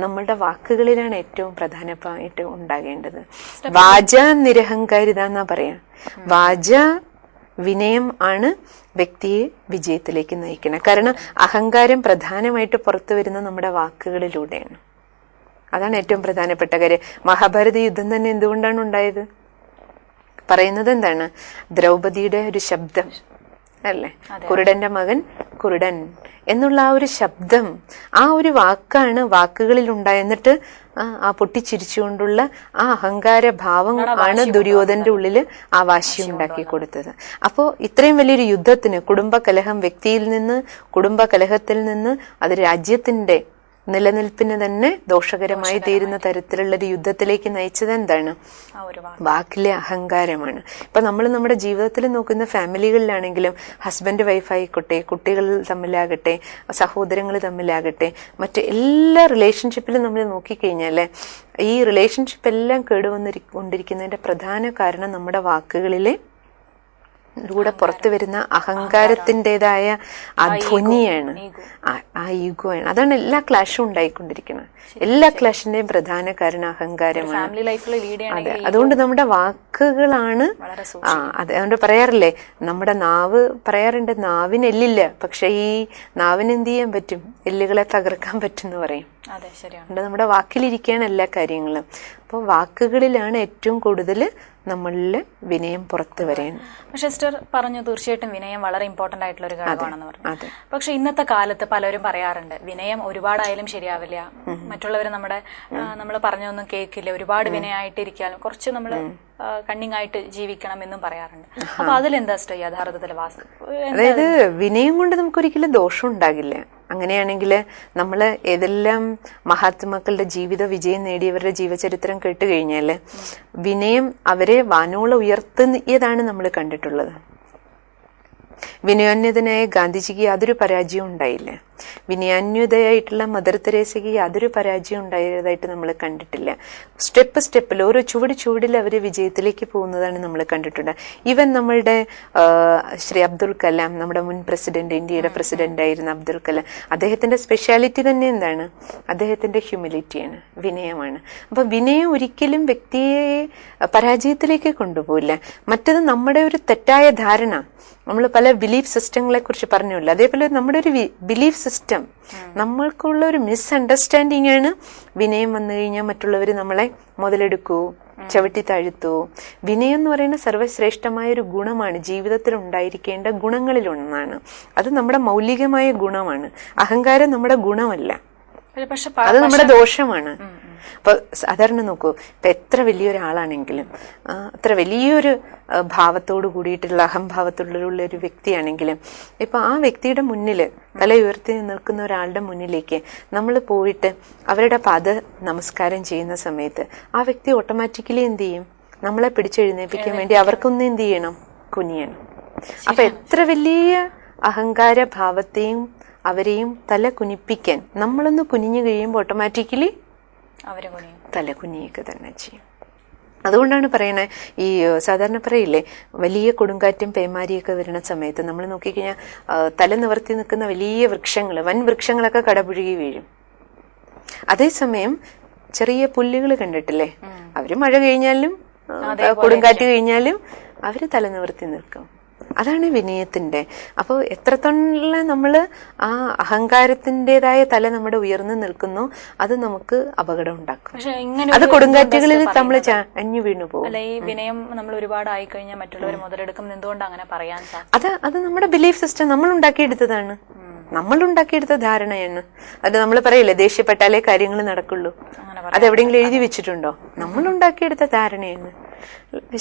നമ്മളുടെ വാക്കുകളിലാണ് ഏറ്റവും പ്രധാനമായിട്ട് ഉണ്ടാകേണ്ടത്. വാച നിരഹങ്കാരിത എന്നാ പറയാ വാച വിനയം ആണ് വ്യക്തിയെ വിജയത്തിലേക്ക് നയിക്കുന്നത്. കാരണം അഹങ്കാരം പ്രധാനമായിട്ട് പുറത്തു വരുന്ന നമ്മുടെ വാക്കുകളിലൂടെയാണ്. അതാണ് ഏറ്റവും പ്രധാനപ്പെട്ട കാര്യം. മഹാഭാരത യുദ്ധം തന്നെ എന്തുകൊണ്ടാണ് ഉണ്ടായത്? പറയുന്നത് എന്താണ്? ദ്രൗപദിയുടെ ഒരു ശബ്ദം അല്ലേ? കുരുടന്റെ മകൻ കുരുടൻ എന്നുള്ള ആ ഒരു ശബ്ദം ആ ഒരു വാക്കാണ് വാക്കുകളിൽ ഉണ്ടായ എന്നിട്ട് ആ പൊട്ടി പൊട്ടിച്ചിരിച്ചുകൊണ്ടുള്ള ആ അഹങ്കാര ഭാവം ആണ് ദുര്യോധന്റെ ഉള്ളിൽ ആ വാശി ഉണ്ടാക്കി കൊടുത്തത്. അപ്പോ ഇത്രയും വലിയൊരു യുദ്ധത്തിന് കുടുംബ കലഹം വ്യക്തിയിൽ നിന്ന് കുടുംബ കലഹത്തിൽ നിന്ന് അത് രാജ്യത്തിന്റെ നിലനിൽപ്പിന് തന്നെ ദോഷകരമായി തീരുന്ന തരത്തിലുള്ള ഒരു യുദ്ധത്തിലേക്ക് നയിച്ചത് എന്താണ്? വാക്കിലെ അഹങ്കാരമാണ്. ഇപ്പൊ നമ്മൾ നമ്മുടെ ജീവിതത്തിൽ നോക്കുന്ന ഫാമിലികളിലാണെങ്കിലും ഹസ്ബൻഡ് വൈഫ് ആയിക്കോട്ടെ കുട്ടികൾ തമ്മിലാകട്ടെ സഹോദരങ്ങൾ തമ്മിലാകട്ടെ മറ്റു എല്ലാ റിലേഷൻഷിപ്പിലും നമ്മൾ നോക്കിക്കഴിഞ്ഞാൽ ഈ റിലേഷൻഷിപ്പ് എല്ലാം കേടുവന്നിരിക്കൊണ്ടിരിക്കുന്നതിന്റെ പ്രധാന കാരണം നമ്മുടെ വാക്കുകളിലെ ലൂടെ പുറത്തു വരുന്ന അഹങ്കാരത്തിന്റെതായ ആ ധ്വനിയാണ് ആ- യുഗോ ഈഗോ ആണ് അതാണ് എല്ലാ ക്ലാഷും ഉണ്ടായിക്കൊണ്ടിരിക്കുന്നത്. എല്ലാ ക്ലാഷിന്റെയും പ്രധാന കാരണം അഹങ്കാരമാണ്. അതെ അതുകൊണ്ട് നമ്മുടെ വാക്കുകളാണ് ആ അതെ അതുകൊണ്ട് പറയാറില്ലേ നമ്മുടെ നാവ് പറയാറുണ്ട് നാവിന് എല്ലില്ല പക്ഷെ ഈ നാവിന് എന്ത് ചെയ്യാൻ പറ്റും? എല്ലുകളെ തകർക്കാൻ പറ്റും എന്ന് പറയും. അതുകൊണ്ട് നമ്മുടെ വാക്കിലിരിക്കുകയാണ് എല്ലാ കാര്യങ്ങളും. അപ്പോൾ വാക്കുകളിലാണ് ഏറ്റവും കൂടുതൽ നമ്മളിൽ വിനയം പുറത്തു വരേണ്ടത്. പക്ഷേ സിസ്റ്റർ പറഞ്ഞു തീർച്ചയായിട്ടും വിനയം വളരെ ഇമ്പോർട്ടന്റ് ആയിട്ടുള്ള ഒരു കാര്യമാണെന്ന് പറഞ്ഞു. അതെ. പക്ഷെ ഇന്നത്തെ കാലത്ത് പലരും പറയാറുണ്ട് വിനയം ഒരുപാടായാലും ശരിയാവില്ല. മറ്റുള്ളവർ നമ്മുടെ നമ്മൾ പറഞ്ഞൊന്നും കേൾക്കില്ല. ഒരുപാട് വിനയായിട്ടിരിക്കാനും കുറച്ച് നമ്മൾ കണ്ണിങ് ആയിട്ട് ജീവിക്കണം എന്നും പറയാറുണ്ട്. അപ്പൊ അതിലെന്താ സ്റ്റോ യഥാർത്ഥത്തിൽ വാസ്തു അതായത് വിനയം കൊണ്ട് നമുക്ക് ഒരിക്കലും ദോഷം ഉണ്ടാകില്ല. അങ്ങനെയാണെങ്കിൽ നമ്മൾ ഏതെല്ലാം മഹാത്മാക്കളുടെ ജീവിത വിജയം നേടിയവരുടെ ജീവചരിത്രം കേട്ട് കഴിഞ്ഞാൽ വിനയം അവരെ വാനോളം ഉയർത്തിയതാണ് നമ്മൾ കണ്ടിട്ടുള്ളത്. വിനയോന്നതനായ ഗാന്ധിജിക്ക് യാതൊരു പരാജയവും ഉണ്ടായില്ല. വിനയാന്വിതയായിട്ടുള്ള മദർ തെരേസയ്ക്ക് യാതൊരു പരാജയം ഉണ്ടായതായിട്ട് നമ്മൾ കണ്ടിട്ടില്ല. സ്റ്റെപ്പ് സ്റ്റെപ്പിൽ ഓരോ ചുവട് ചുവടിൽ അവർ വിജയത്തിലേക്ക് പോകുന്നതാണ് നമ്മൾ കണ്ടിട്ടുണ്ട്. ഈവൻ നമ്മളുടെ ശ്രീ അബ്ദുൽ കലാം നമ്മുടെ മുൻ പ്രസിഡന്റ് ഇന്ത്യയുടെ പ്രസിഡന്റ് ആയിരുന്ന അബ്ദുൽ കലാം അദ്ദേഹത്തിന്റെ സ്പെഷ്യാലിറ്റി തന്നെ എന്താണ്? അദ്ദേഹത്തിന്റെ ഹ്യൂമിലിറ്റിയാണ് വിനയമാണ്. അപ്പൊ വിനയം ഒരിക്കലും വ്യക്തിയെ പരാജയത്തിലേക്ക് കൊണ്ടുപോകില്ല. മറ്റത് നമ്മുടെ ഒരു തെറ്റായ ധാരണ. നമ്മൾ പല ബിലീഫ് സിസ്റ്റങ്ങളെ കുറിച്ച് പറഞ്ഞില്ല അതേപോലെ നമ്മുടെ ഒരു ബിലീഫ് സിസ്റ്റം നമ്മൾക്കുള്ള ഒരു മിസ്അണ്ടർസ്റ്റാൻഡിംഗ് ആണ് വിനയം വന്നു കഴിഞ്ഞാൽ മറ്റുള്ളവർ നമ്മളെ മുതലെടുക്കൂ ചവിട്ടി താഴ്ത്തൂ. വിനയം എന്ന് പറയുന്ന സർവശ്രേഷ്ഠമായ ഒരു ഗുണമാണ് ജീവിതത്തിൽ ഉണ്ടായിരിക്കേണ്ട ഗുണങ്ങളിൽ ഒന്നാണ് അത് നമ്മുടെ മൗലികമായ ഗുണമാണ്. അഹങ്കാരം നമ്മുടെ ഗുണമല്ല. പക്ഷെ അത് നമ്മുടെ ദോഷമാണ്. അപ്പൊ സാധാരണ നോക്കൂ ഇപ്പൊ എത്ര വലിയൊരാളാണെങ്കിലും അത്ര വലിയൊരു ഭാവത്തോട് കൂടിയിട്ടുള്ള അഹംഭാവത്തോടുള്ള ഒരു വ്യക്തിയാണെങ്കിലും ഇപ്പൊ ആ വ്യക്തിയുടെ മുന്നിൽ തല ഉയർത്തി നിൽക്കുന്ന ഒരാളുടെ മുന്നിലേക്ക് നമ്മൾ പോയിട്ട് അവരുടെ പാദ നമസ്കാരം ചെയ്യുന്ന സമയത്ത് ആ വ്യക്തി ഓട്ടോമാറ്റിക്കലി എന്ത് ചെയ്യും? നമ്മളെ പിടിച്ചെഴുന്നേൽപ്പിക്കാൻ വേണ്ടി അവർക്കൊന്ന് എന്ത് ചെയ്യണം? കുനിയണം. അപ്പൊ എത്ര വലിയ അഹങ്കാര ഭാവത്തെയും അവരെയും തല കുനിപ്പിക്കാൻ നമ്മളൊന്ന് കുനിഞ്ഞു കഴിയുമ്പോൾ ഓട്ടോമാറ്റിക്കലി അവരെ തല കുനിയൊക്കെ തന്നെ ചെയ്യും. അതുകൊണ്ടാണ് പറയണേ ഈ സാധാരണ പറയില്ലേ വലിയ കൊടുങ്കാറ്റും പേമാരിയൊക്കെ വരുന്ന സമയത്ത് നമ്മൾ നോക്കിക്കഴിഞ്ഞാൽ തല നിവർത്തി നിൽക്കുന്ന വലിയ വൃക്ഷങ്ങൾ വൻ വൃക്ഷങ്ങളൊക്കെ കടപുഴുകി വീഴും. അതേസമയം ചെറിയ പുല്ലുകൾ കണ്ടിട്ടില്ലേ? അവർ മഴ കഴിഞ്ഞാലും കൊടുങ്കാറ്റ് കഴിഞ്ഞാലും അവർ തല നിവർത്തി നിൽക്കും. അതാണ് വിനയത്തിന്റെ. അപ്പോൾ എത്രത്തോളം നമ്മൾ ആ അഹങ്കാരത്തിന്റെതായ തല നമ്മുടെ ഉയർന്നു നിൽക്കുന്നു അത് നമുക്ക് അപകടം ഉണ്ടാക്കും പക്ഷെ ഇങ്ങനെ അത് കൊടുങ്കാറ്റുകളിൽ നമ്മൾ. അഞ്ഞു വീണു പോകും. അല്ല ഈ വിനയം നമ്മൾ ഒരുപാട് ആയി കഴിഞ്ഞാൽ മറ്റുള്ളവർ മുതലെടുക്കും. എന്തുകൊണ്ട് അങ്ങനെ പറയാൻ അത് അത് നമ്മുടെ ബിലീഫ് സിസ്റ്റം നമ്മൾ ഉണ്ടാക്കിയെടുത്തതാണ്. നമ്മൾ ഉണ്ടാക്കിയെടുത്ത ധാരണയാണ്. അത് നമ്മൾ പറയില്ലേ ദേഷ്യപ്പെട്ടാലേ കാര്യങ്ങൾ നടക്കുള്ളൂ. അതെവിടെങ്കിലും എഴുതി വെച്ചിട്ടുണ്ടോ? നമ്മൾ ഉണ്ടാക്കിയെടുത്ത ധാരണയാണ്.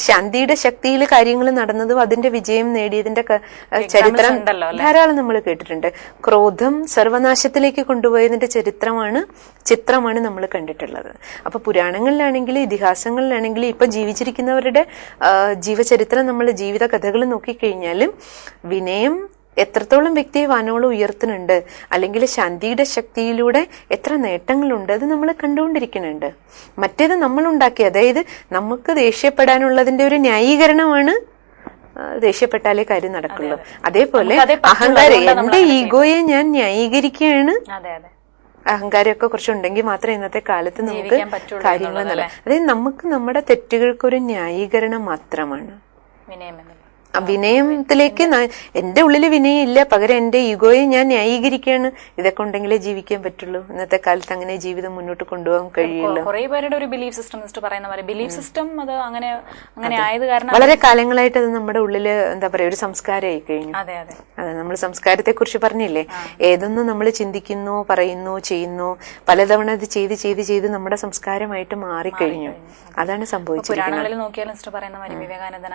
ശാന്തിയുടെ ശക്തിയിൽ കാര്യങ്ങൾ നടന്നതും അതിന്റെ വിജയം നേടിയതിന്റെ ചരിത്രം ധാരാളം നമ്മൾ കേട്ടിട്ടുണ്ട്. ക്രോധം സർവനാശത്തിലേക്ക് കൊണ്ടുപോയതിന്റെ ചരിത്രമാണ് ചിത്രമാണ് നമ്മൾ കണ്ടിട്ടുള്ളത്. അപ്പൊ പുരാണങ്ങളിലാണെങ്കിലും ഇതിഹാസങ്ങളിലാണെങ്കിലും ഇപ്പൊ ജീവിച്ചിരിക്കുന്നവരുടെ ജീവചരിത്രം നമ്മൾ ജീവിത കഥകൾ നോക്കിക്കഴിഞ്ഞാലും വിനയം എത്രത്തോളം വ്യക്തിയെ വാനോളം ഉയർത്തുന്നുണ്ട് അല്ലെങ്കിൽ ശാന്തിയുടെ ശക്തിയിലൂടെ എത്ര നേട്ടങ്ങളുണ്ട് അത് നമ്മൾ കണ്ടുകൊണ്ടിരിക്കുന്നുണ്ട്. മറ്റേത് നമ്മൾ ഉണ്ടാക്കി അതായത് നമുക്ക് ദേഷ്യപ്പെടാനുള്ളതിന്റെ ഒരു ന്യായീകരണമാണ് ദേഷ്യപ്പെട്ടാലേ കാര്യം നടക്കുള്ളൂ. അതേപോലെ. അഹങ്കാരം എന്റെ ഈഗോയെ ഞാൻ ന്യായീകരിക്കുകയാണ്. അഹങ്കാരമൊക്കെ കുറച്ചുണ്ടെങ്കിൽ മാത്രമേ ഇന്നത്തെ കാലത്ത് നമുക്ക് കാര്യങ്ങൾ നട അതായത് നമുക്ക് നമ്മുടെ തെറ്റുകൾക്കൊരു ന്യായീകരണം മാത്രമാണ്. വിനയത്തിലേക്ക് എന്റെ ഉള്ളിൽ വിനയം ഇല്ല പകരം എന്റെ ഈഗോയെ ഞാൻ ന്യായീകരിക്കുകയാണ്. ഇതൊക്കെ ഉണ്ടെങ്കിലേ ജീവിക്കാൻ പറ്റുള്ളൂ. ഇന്നത്തെ കാലത്ത് അങ്ങനെ ജീവിതം മുന്നോട്ട് കൊണ്ടുപോകാൻ കഴിയുള്ളൂ കുറെ പേരുടെ ഒരു ബിലീഫ് സിസ്റ്റം പറയുന്ന പോലെ ബിലീഫ് സിസ്റ്റം അത് അങ്ങനെ അങ്ങനെ ആയത് കാരണം വളരെ കാലങ്ങളായിട്ട് അത് നമ്മുടെ ഉള്ളിൽ എന്താ പറയാ ഒരു സംസ്കാരമായി കഴിഞ്ഞു. അതെ അതെ. അതെ നമ്മൾ സംസ്കാരത്തെ കുറിച്ച് പറഞ്ഞില്ലേ ഏതൊന്ന് നമ്മൾ ചിന്തിക്കുന്നു പറയുന്നു ചെയ്യുന്നു പലതവണ അത് ചെയ്ത് ചെയ്ത് ചെയ്ത് നമ്മുടെ സംസ്കാരമായിട്ട് മാറിക്കഴിഞ്ഞു. അതാണ് സംഭവിച്ചത് പുരാണങ്ങളിൽ നോക്കിയാൽ പറയുന്ന മാതിരി വിവേകാനന്ദൻ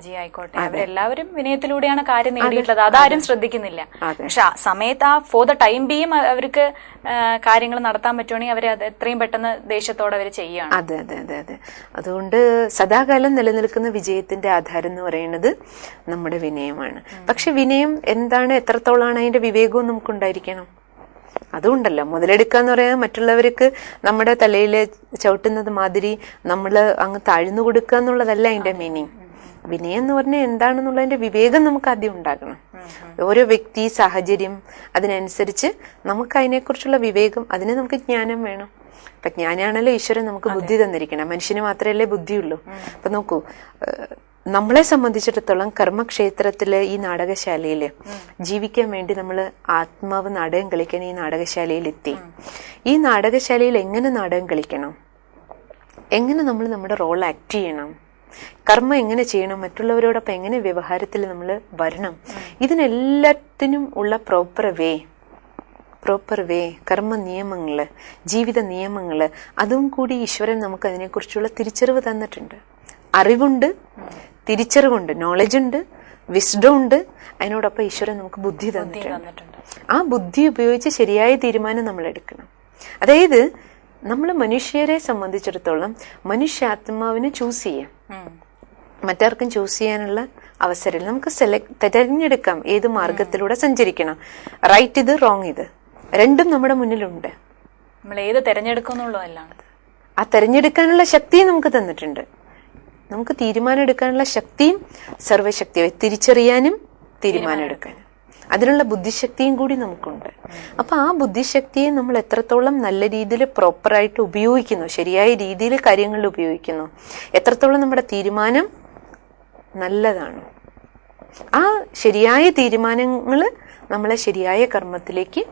മഹാത്മാജി ആയിക്കോട്ടെ. അവരെല്ലാവരും വിനയത്തിലൂടെയാണ് കാര്യം നേടിയിട്ടുള്ളത്. അതാരും ശ്രദ്ധിക്കുന്നില്ല. പക്ഷെ ആ സമയത്ത് ആ ഫോർ ദ ടൈം ബീയും അവർക്ക് കാര്യങ്ങൾ നടത്താൻ പറ്റുവാണെങ്കിൽ അവരെ അത് എത്രയും പെട്ടെന്ന് ദേശത്തോടെ അവർ ചെയ്യുകയാണ് അതെ അതെ അതെ അതെ. അതുകൊണ്ട് സദാകാലം നിലനിൽക്കുന്ന വിജയത്തിന്റെ ആധാരം എന്ന് പറയുന്നത് നമ്മുടെ വിനയമാണ്. പക്ഷെ വിനയം എന്താണ്? എത്രത്തോളാണ് അതിന്റെ വിവേകവും നമുക്ക് ഉണ്ടായിരിക്കണം മുതലെടുക്കുക എന്ന് പറയാൻ മറ്റുള്ളവർക്ക് നമ്മുടെ തലയിൽ ചവിട്ടുന്നത് മാതിരി നമ്മൾ അങ്ങ് താഴ്ന്നു കൊടുക്കുക എന്നുള്ളതല്ല അതിന്റെ മീനിങ് വിനയം എന്ന് പറഞ്ഞാൽ എന്താണെന്നുള്ളതിന്റെ വിവേകം നമുക്ക് ആദ്യം ഉണ്ടാകണം ഓരോ വ്യക്തി സാഹചര്യം അതിനനുസരിച്ച് നമുക്ക് അതിനെക്കുറിച്ചുള്ള വിവേകം അതിന് നമുക്ക് ജ്ഞാനം വേണം. അപ്പൊ ജ്ഞാനാണല്ലോ ഈശ്വരൻ നമുക്ക് ബുദ്ധി തന്നിരിക്കണം. മനുഷ്യന് മാത്രമല്ലേ ബുദ്ധിയുള്ളൂ. അപ്പൊ നോക്കൂ നമ്മളെ സംബന്ധിച്ചിടത്തോളം കർമ്മക്ഷേത്രത്തിലെ ഈ നാടകശാലയിൽ ജീവിക്കാൻ വേണ്ടി നമ്മൾ ആത്മാവ് നാടകം കളിക്കാൻ ഈ നാടകശാലയിൽ എത്തി ഈ നാടകശാലയിൽ എങ്ങനെ നാടകം കളിക്കണം? എങ്ങനെ നമ്മൾ നമ്മുടെ റോൾ ആക്ട് ചെയ്യണം? കർമ്മം എങ്ങനെ ചെയ്യണം മറ്റുള്ളവരോടൊപ്പം എങ്ങനെ വ്യവഹാരത്തിൽ നമ്മൾ വരണം ഇതിനെല്ലാത്തിനും ഉള്ള പ്രോപ്പർ വേ പ്രോപ്പർ വേ കർമ്മ നിയമങ്ങൾ ജീവിത നിയമങ്ങൾ അതും കൂടി ഈശ്വരൻ നമുക്ക് അതിനെക്കുറിച്ചുള്ള തിരിച്ചറിവ് തന്നിട്ടുണ്ട്. അറിവുണ്ട് തിരിച്ചറിവുണ്ട് നോളജ് ഉണ്ട് വിസ്ഡം ഉണ്ട്. അതിനോടൊപ്പം ഈശ്വരൻ നമുക്ക് ബുദ്ധി തന്നിട്ടുണ്ട്. ആ ബുദ്ധി ഉപയോഗിച്ച് ശരിയായ തീരുമാനം നമ്മൾ എടുക്കണം. അതായത് നമ്മൾ മനുഷ്യരെ സംബന്ധിച്ചിടത്തോളം മനുഷ്യാത്മാവിനെ ചൂസ് ചെയ്യാം. മറ്റാർക്കും ചൂസ് ചെയ്യാനുള്ള അവസരം നമുക്ക് സെലക്ട് തിരഞ്ഞെടുക്കാം ഏത് മാർഗത്തിലൂടെ സഞ്ചരിക്കണം. റൈറ്റ് ഇത് റോങ് ഇത്. രണ്ടും നമ്മുടെ മുന്നിലുണ്ട്. നമ്മൾ ഏത് തെരഞ്ഞെടുക്കും എന്നുള്ളതല്ലാണ് ആ തിരഞ്ഞെടുക്കാനുള്ള ശക്തിയും നമുക്ക് തന്നിട്ടുണ്ട്. നമുക്ക് തീരുമാനം എടുക്കാനുള്ള ശക്തിയും സർവശക്തിയായി തിരിച്ചറിയാനും തീരുമാനം എടുക്കാനും അതിനുള്ള ബുദ്ധിശക്തിയും കൂടി നമുക്കുണ്ട്. അപ്പൊ ആ ബുദ്ധിശക്തിയെ നമ്മൾ എത്രത്തോളം നല്ല രീതിയിൽ പ്രോപ്പറായിട്ട് ഉപയോഗിക്കുന്നു ശരിയായ രീതിയിൽ കാര്യങ്ങളിൽ ഉപയോഗിക്കുന്നു എത്രത്തോളം നമ്മുടെ തീരുമാനം നല്ലതാണ്. ആ ശരിയായ തീരുമാനങ്ങൾ നമ്മളെ ശരിയായ കർമ്മത്തിലേക്ക്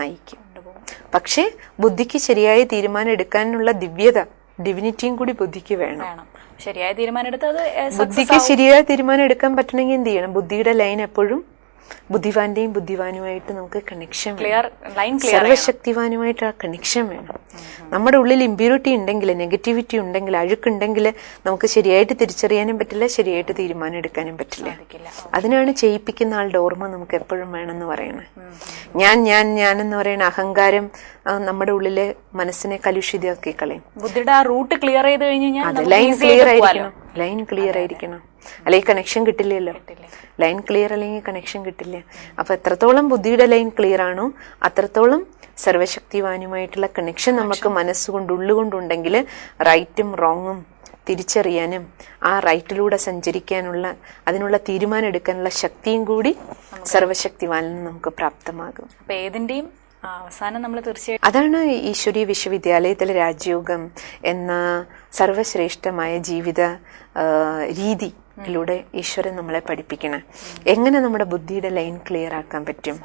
നയിക്കും. പക്ഷേ ബുദ്ധിക്ക് ശരിയായ തീരുമാനം എടുക്കാനുള്ള ദിവ്യത ഡിവിനിറ്റിയും കൂടി ബുദ്ധിക്ക് വേണം. ശരിയായ തീരുമാനം എടുത്ത് ബുദ്ധിക്ക് ശരിയായ തീരുമാനം എടുക്കാൻ പറ്റണമെങ്കിൽ എന്ത് ചെയ്യണം? ബുദ്ധിയുടെ ലൈൻ എപ്പോഴും ബുദ്ധിവാന്റെയും ബുദ്ധിവാനുമായിട്ട് നമുക്ക് കണക്ഷൻ സർവശക്തിവാനുമായിട്ട് ആ കണക്ഷൻ വേണം. നമ്മുടെ ഉള്ളിൽ ഇമ്പ്യൂരിറ്റി ഉണ്ടെങ്കിൽ നെഗറ്റിവിറ്റി ഉണ്ടെങ്കിൽ അഴുക്കുണ്ടെങ്കിൽ നമുക്ക് ശരിയായിട്ട് തിരിച്ചറിയാനും പറ്റില്ല ശരിയായിട്ട് തീരുമാനം എടുക്കാനും പറ്റില്ല. അതിനാണ് ചെയ്യിപ്പിക്കുന്ന ആളുടെ ഓർമ്മ നമുക്ക് എപ്പോഴും വേണമെന്ന് പറയുന്നത്. ഞാൻ ഞാൻ ഞാൻ എന്ന് പറയുന്ന അഹങ്കാരം നമ്മുടെ ഉള്ളിലെ മനസ്സിനെ കലുഷിതമാക്കി കളയും. ബുദ്ധിയുടെ ആ റൂട്ട് ക്ലിയർ ചെയ്ത് കഴിഞ്ഞ് കഴിഞ്ഞാൽ ലൈൻ ക്ലിയർ ആയിരിക്കണം. ലൈൻ ക്ലിയർ ആയിരിക്കണം. അല്ലെങ്കിൽ കണക്ഷൻ കിട്ടില്ലല്ലോ. കിട്ടില്ല. ലൈൻ ക്ലിയർ അല്ലെങ്കിൽ കണക്ഷൻ കിട്ടില്ല. അപ്പൊ എത്രത്തോളം ബുദ്ധിയുടെ ലൈൻ ക്ലിയർ ആണോ അത്രത്തോളം സർവശക്തിവാനുമായിട്ടുള്ള കണക്ഷൻ നമുക്ക് മനസ്സുകൊണ്ട് ഉള്ളുകൊണ്ടുണ്ടെങ്കിൽ റൈറ്റും റോങ്ങും തിരിച്ചറിയാനും ആ റൈറ്റിലൂടെ സഞ്ചരിക്കാനുള്ള അതിനുള്ള തീരുമാനം എടുക്കാനുള്ള ശക്തിയും കൂടി സർവശക്തിവാനിൽ നിന്ന് നമുക്ക് പ്രാപ്തമാകും. അപ്പൊ ഏതിന്റെയും അവസാനം നമ്മൾ തീർച്ചയായും അതാണ് ഈശ്വരീയ വിശ്വവിദ്യാലയത്തിലെ രാജ്യോഗം എന്ന സർവശ്രേഷ്ഠമായ ജീവിത ആ, രീതിയിലൂടെ ഈശ്വരൻ നമ്മളെ പഠിപ്പിക്കണം. എങ്ങനെ നമ്മുടെ ബുദ്ധിയുടെ ലൈൻ ക്ലിയർ ആക്കാൻ പറ്റും?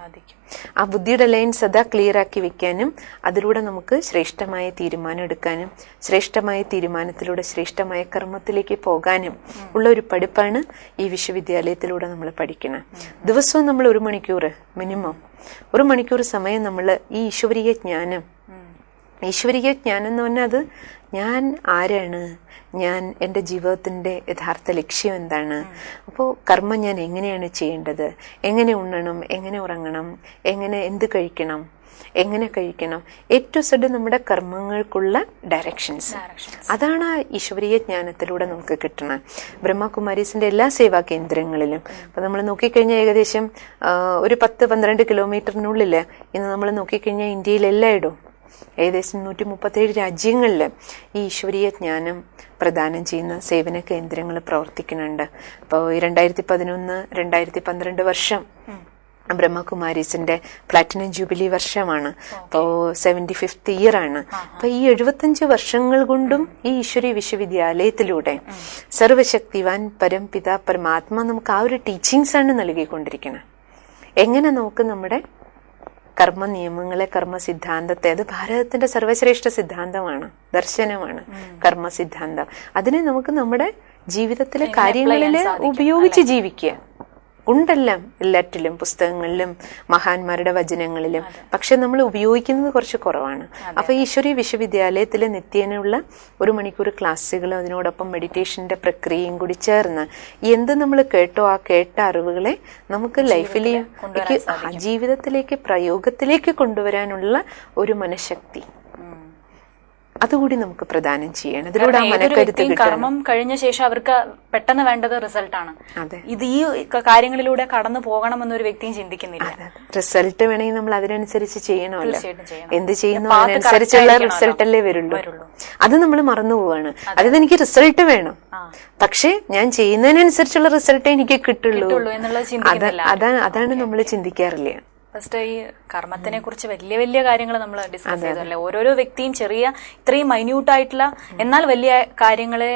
ആ ബുദ്ധിയുടെ ലൈൻ സദാ ക്ലിയർ ആക്കി വെക്കാനും അതിലൂടെ നമുക്ക് ശ്രേഷ്ഠമായ തീരുമാനം എടുക്കാനും ശ്രേഷ്ഠമായ തീരുമാനത്തിലൂടെ ശ്രേഷ്ഠമായ കർമ്മത്തിലേക്ക് പോകാനും ഉള്ള ഒരു പഠിപ്പാണ് ഈ വിശ്വവിദ്യാലയത്തിലൂടെ നമ്മൾ പഠിക്കണം. ദിവസവും നമ്മൾ ഒരു മണിക്കൂർ മിനിമം ഒരു മണിക്കൂർ സമയം നമ്മൾ ഈ ഈശ്വരീയ ജ്ഞാനം ഈശ്വരീയ ജ്ഞാനം എന്ന് പറഞ്ഞാൽ അത് ഞാൻ ആരാണ്? ഞാൻ എന്റെ ജീവിതത്തിന്റെ യഥാർത്ഥ ലക്ഷ്യം എന്താണ്? അപ്പോൾ കർമ്മം ഞാൻ എങ്ങനെയാണ് ചെയ്യേണ്ടത്? എങ്ങനെ ഉണ്ണണം? എങ്ങനെ ഉറങ്ങണം? എങ്ങനെ എന്ത് കഴിക്കണം? എങ്ങനെ കഴിക്കണം? ഏറ്റവും സെഡ് നമ്മുടെ കർമ്മങ്ങൾക്കുള്ള ഡയറക്ഷൻസ് അതാണ് ആ ഈശ്വരീയ ജ്ഞാനത്തിലൂടെ നമുക്ക് കിട്ടണം ബ്രഹ്മകുമാരീസിന്റെ എല്ലാ സേവാ കേന്ദ്രങ്ങളിലും. അപ്പൊ നമ്മൾ നോക്കിക്കഴിഞ്ഞാൽ ഏകദേശം ഒരു പത്ത് പന്ത്രണ്ട് കിലോമീറ്ററിനുള്ളിൽ ഇന്ന് നമ്മൾ നോക്കിക്കഴിഞ്ഞാൽ ഇന്ത്യയിൽ എല്ലായിടവും ഏകദേശം നൂറ്റി മുപ്പത്തേഴ് രാജ്യങ്ങളിൽ ഈ ഈശ്വരീയ ജ്ഞാനം പ്രദാനം ചെയ്യുന്ന സേവന കേന്ദ്രങ്ങൾ പ്രവർത്തിക്കുന്നുണ്ട്. അപ്പോൾ രണ്ടായിരത്തി പതിനൊന്ന് രണ്ടായിരത്തി പന്ത്രണ്ട് വർഷം ബ്രഹ്മകുമാരീസിന്റെ പ്ലാറ്റിനം ജൂബിലി വർഷമാണ്. അപ്പോൾ സെവന്റി ഫിഫ്ത്ത് ഇയർ ആണ് അപ്പൊ ഈ എഴുപത്തഞ്ച് വർഷങ്ങൾ കൊണ്ടും ഈ ഈശ്വരി വിശ്വവിദ്യാലയത്തിലൂടെ സർവശക്തിവാൻ പരംപിത പരമാത്മ നമുക്ക് ആ ഒരു ടീച്ചിങ്സ് ആണ് നൽകിക്കൊണ്ടിരിക്കുന്നത്. എങ്ങനെ നമുക്ക് നമ്മുടെ കർമ്മ നിയമങ്ങളെ കർമ്മ സിദ്ധാന്തത്തെ അത് ഭാരതത്തിന്റെ സർവശ്രേഷ്ഠ സിദ്ധാന്തമാണ് ദർശനമാണ് കർമ്മ സിദ്ധാന്തം അതിനെ നമുക്ക് നമ്മുടെ ജീവിതത്തിലെ കാര്യങ്ങളിൽ ഉപയോഗിച്ച് ജീവിക്കുക. ഉണ്ടെല്ലാം എല്ലാറ്റിലും പുസ്തകങ്ങളിലും മഹാന്മാരുടെ വചനങ്ങളിലും. പക്ഷെ നമ്മൾ ഉപയോഗിക്കുന്നത് കുറച്ച് കുറവാണ്. അപ്പൊ ഈശ്വരി വിശ്വവിദ്യാലയത്തിലെ നിത്യേനുള്ള ഒരു മണിക്കൂർ ക്ലാസ്സുകളും അതിനോടൊപ്പം മെഡിറ്റേഷന്റെ പ്രക്രിയയും കൂടി ചേർന്ന് എന്ത് നമ്മൾ കേട്ടോ ആ കേട്ട അറിവുകളെ നമുക്ക് ലൈഫിലേക്ക് ജീവിതത്തിലേക്ക് പ്രയോഗത്തിലേക്ക് കൊണ്ടുവരാനുള്ള ഒരു മനഃശക്തി. അതുകൂടി നമുക്ക് പ്രദാനം ചെയ്യണം. ഇതിലൂടെ മനക്കരുത്ത് കർമ്മം കഴിഞ്ഞ ശേഷം അവർക്ക് പെട്ടെന്ന് വേണ്ടത് റിസൾട്ടാണ് ഇത് ഈ കാര്യങ്ങളിലൂടെ കടന്നു പോകണമെന്നൊരു വ്യക്തിയും ചിന്തിക്കുന്നില്ല. റിസൾട്ട് വേണമെങ്കിൽ നമ്മൾ അതിനനുസരിച്ച് ചെയ്യണമല്ലോ. എന്ത് ചെയ്യുന്നു അതിനനുസരിച്ചുള്ള റിസൾട്ടല്ലേ ആയിരിക്കണമല്ലോ. റിസൾട്ട് അല്ലേ വരുള്ളൂ. അത് നമ്മൾ മറന്നു പോവാണ്. അതായത് എനിക്ക് റിസൾട്ട് വേണം. പക്ഷേ ഞാൻ ചെയ്യുന്നതിനനുസരിച്ചുള്ള റിസൾട്ട് എനിക്ക് കിട്ടുള്ളൂ. അതാണ് നമ്മൾ ചിന്തിക്കാറില്ല. ഫസ്റ്റ് ഈ കർമ്മത്തിനെ കുറിച്ച് വലിയ വലിയ കാര്യങ്ങൾ നമ്മൾ ഡിസ്കസ് ചെയ്തല്ലേ ഓരോരോ വ്യക്തിയും ചെറിയ ഇത്രയും മൈന്യൂട്ട് ആയിട്ടുള്ള എന്നാൽ വലിയ കാര്യങ്ങളെ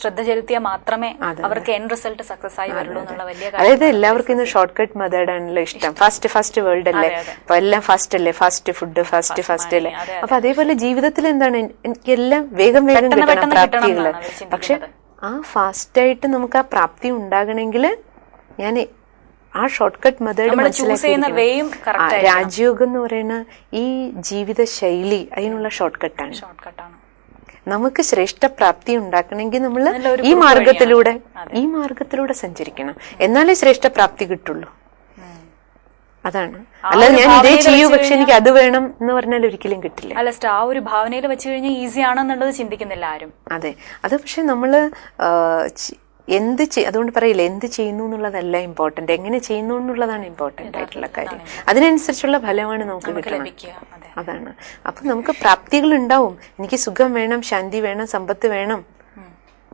ശ്രദ്ധ ചെലുത്തിയാൽ മാത്രമേ അവർക്ക് എൻ റിസൾട്ട് സക്സസ് ആയി വരുള്ളൂ എന്നുള്ള വലിയ കാര്യം അതായത് എല്ലാവർക്കും ഇന്ന് ഷോർട്ട് കട്ട് മെത്തേഡ് ആണല്ലോ ഇഷ്ടം. ഫസ്റ്റ് ഫസ്റ്റ് വേൾഡ് അല്ലേ? അപ്പൊ എല്ലാം ഫസ്റ്റ് അല്ലേ? ഫസ്റ്റ് ഫുഡ് ഫസ്റ്റ് ഫസ്റ്റ് അല്ലേ? അപ്പൊ അതേപോലെ ജീവിതത്തിൽ എന്താണ്? എനിക്ക് എല്ലാം വേഗം വേഗം കിട്ടണം പക്ഷെ ആ ഫാസ്റ്റായിട്ട് നമുക്ക് ആ പ്രാപ്തി ഉണ്ടാകണമെങ്കിൽ ഞാൻ ആ ഷോർട്ട് കട്ട് മെത്തേഡ് രാജയോഗം എന്ന് പറയുന്ന ഈ ജീവിത ശൈലി അതിനുള്ള ഷോർട്ട് കട്ടാണ് നമുക്ക് ശ്രേഷ്ഠ പ്രാപ്തി ഉണ്ടാക്കണമെങ്കിൽ നമ്മൾ ഈ മാർഗത്തിലൂടെ ഈ മാർഗത്തിലൂടെ സഞ്ചരിക്കണം. എന്നാലേ ശ്രേഷ്ഠ പ്രാപ്തി കിട്ടുള്ളൂ അതാണ്. അല്ലാതെ ഞാൻ ഇതേ ചെയ്യൂ പക്ഷെ എനിക്ക് അത് വേണം എന്ന് പറഞ്ഞാൽ ഒരിക്കലും കിട്ടില്ല. അല്ല ആ ഒരു ഭാവനയിൽ വെച്ച് കഴിഞ്ഞാൽ ഈസി ആണെന്നുള്ളത് ചിന്തിക്കുന്നില്ല ആരും. അതെ. അത് പക്ഷെ നമ്മൾ എന്ത് ചെയ്- അതുകൊണ്ട് പറയില്ല എന്ത് ചെയ്യുന്നു എന്നുള്ളതല്ല ഇമ്പോർട്ടന്റ് എങ്ങനെ ചെയ്യുന്നു എന്നുള്ളതാണ് ഇമ്പോർട്ടന്റ് ആയിട്ടുള്ള കാര്യം. അതിനനുസരിച്ചുള്ള ഫലമാണ് നമുക്ക് കിട്ടുന്നത്. അതാണ്. അപ്പൊ നമുക്ക് പ്രാപ്തികൾ ഉണ്ടാവും എനിക്ക് സുഖം വേണം ശാന്തി വേണം സമ്പത്ത് വേണം.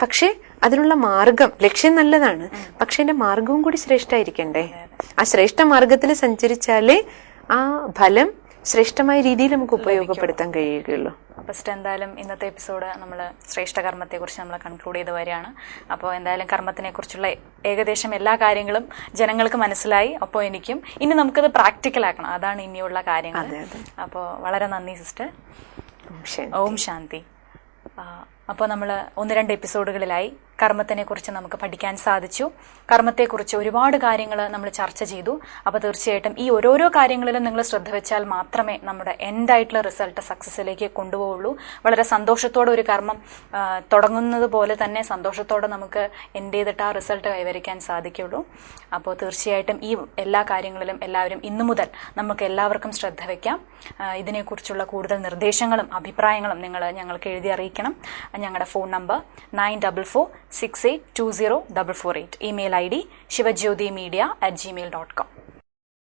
പക്ഷേ അതിനുള്ള മാർഗം ലക്ഷ്യം നല്ലതാണ്. പക്ഷെ അതിന്റെ മാർഗവും കൂടി ശ്രേഷ്ഠ ആയിരിക്കണ്ടേ ആ ശ്രേഷ്ഠ മാർഗത്തിൽ സഞ്ചരിച്ചാലേ ആ ഫലം ശ്രേഷ്ഠമായ രീതിയിൽ നമുക്ക് ഉപയോഗപ്പെടുത്താൻ കഴിയുകയുള്ളൂ. ഫസ്റ്റ് എന്തായാലും ഇന്നത്തെ എപ്പിസോഡ് നമ്മൾ ശ്രേഷ്ഠ കർമ്മത്തെക്കുറിച്ച് നമ്മൾ കൺക്ലൂഡ് ചെയ്ത് വരികയാണ്. അപ്പോൾ എന്തായാലും കർമ്മത്തിനെ കുറിച്ചുള്ള ഏകദേശം എല്ലാ കാര്യങ്ങളും ജനങ്ങൾക്ക് മനസ്സിലായി. അപ്പോൾ എനിക്കും ഇനി നമുക്കത് പ്രാക്ടിക്കൽ ആക്കണം. അതാണ് ഇനിയുള്ള കാര്യങ്ങൾ. അപ്പോൾ വളരെ നന്ദി സിസ്റ്റർ ഓം ശാന്തി. അപ്പോൾ നമ്മൾ ഒന്ന് രണ്ട് എപ്പിസോഡുകളിലായി കർമ്മത്തിനെ കുറിച്ച് നമുക്ക് പഠിക്കാൻ സാധിച്ചു. കർമ്മത്തെക്കുറിച്ച് ഒരുപാട് കാര്യങ്ങൾ നമ്മൾ ചർച്ച ചെയ്തു. അപ്പോൾ തീർച്ചയായിട്ടും ഈ ഓരോരോ കാര്യങ്ങളിലും നിങ്ങൾ ശ്രദ്ധ വെച്ചാൽ മാത്രമേ നമ്മുടെ എൻഡ് ആയിട്ടുള്ള റിസൾട്ട് സക്സസ്സിലേക്ക് കൊണ്ടുപോകുള്ളൂ വളരെ സന്തോഷത്തോടെ ഒരു കർമ്മം തുടങ്ങുന്നത് പോലെ തന്നെ സന്തോഷത്തോടെ നമുക്ക് എൻഡ് ചെയ്തിട്ട് ആ റിസൾട്ട് കൈവരിക്കാൻ സാധിക്കുള്ളൂ. അപ്പോൾ തീർച്ചയായിട്ടും ഈ എല്ലാ കാര്യങ്ങളിലും എല്ലാവരും ഇന്നു മുതൽ നമുക്ക് എല്ലാവർക്കും ശ്രദ്ധ വയ്ക്കാം ഇതിനെക്കുറിച്ചുള്ള കൂടുതൽ നിർദ്ദേശങ്ങളും അഭിപ്രായങ്ങളും നിങ്ങൾ ഞങ്ങൾക്ക് എഴുതി അറിയിക്കണം. ഞങ്ങളുടെ phone number nine double four six eight two zero double four eight email I D Shivajyothi media at Gmail dot com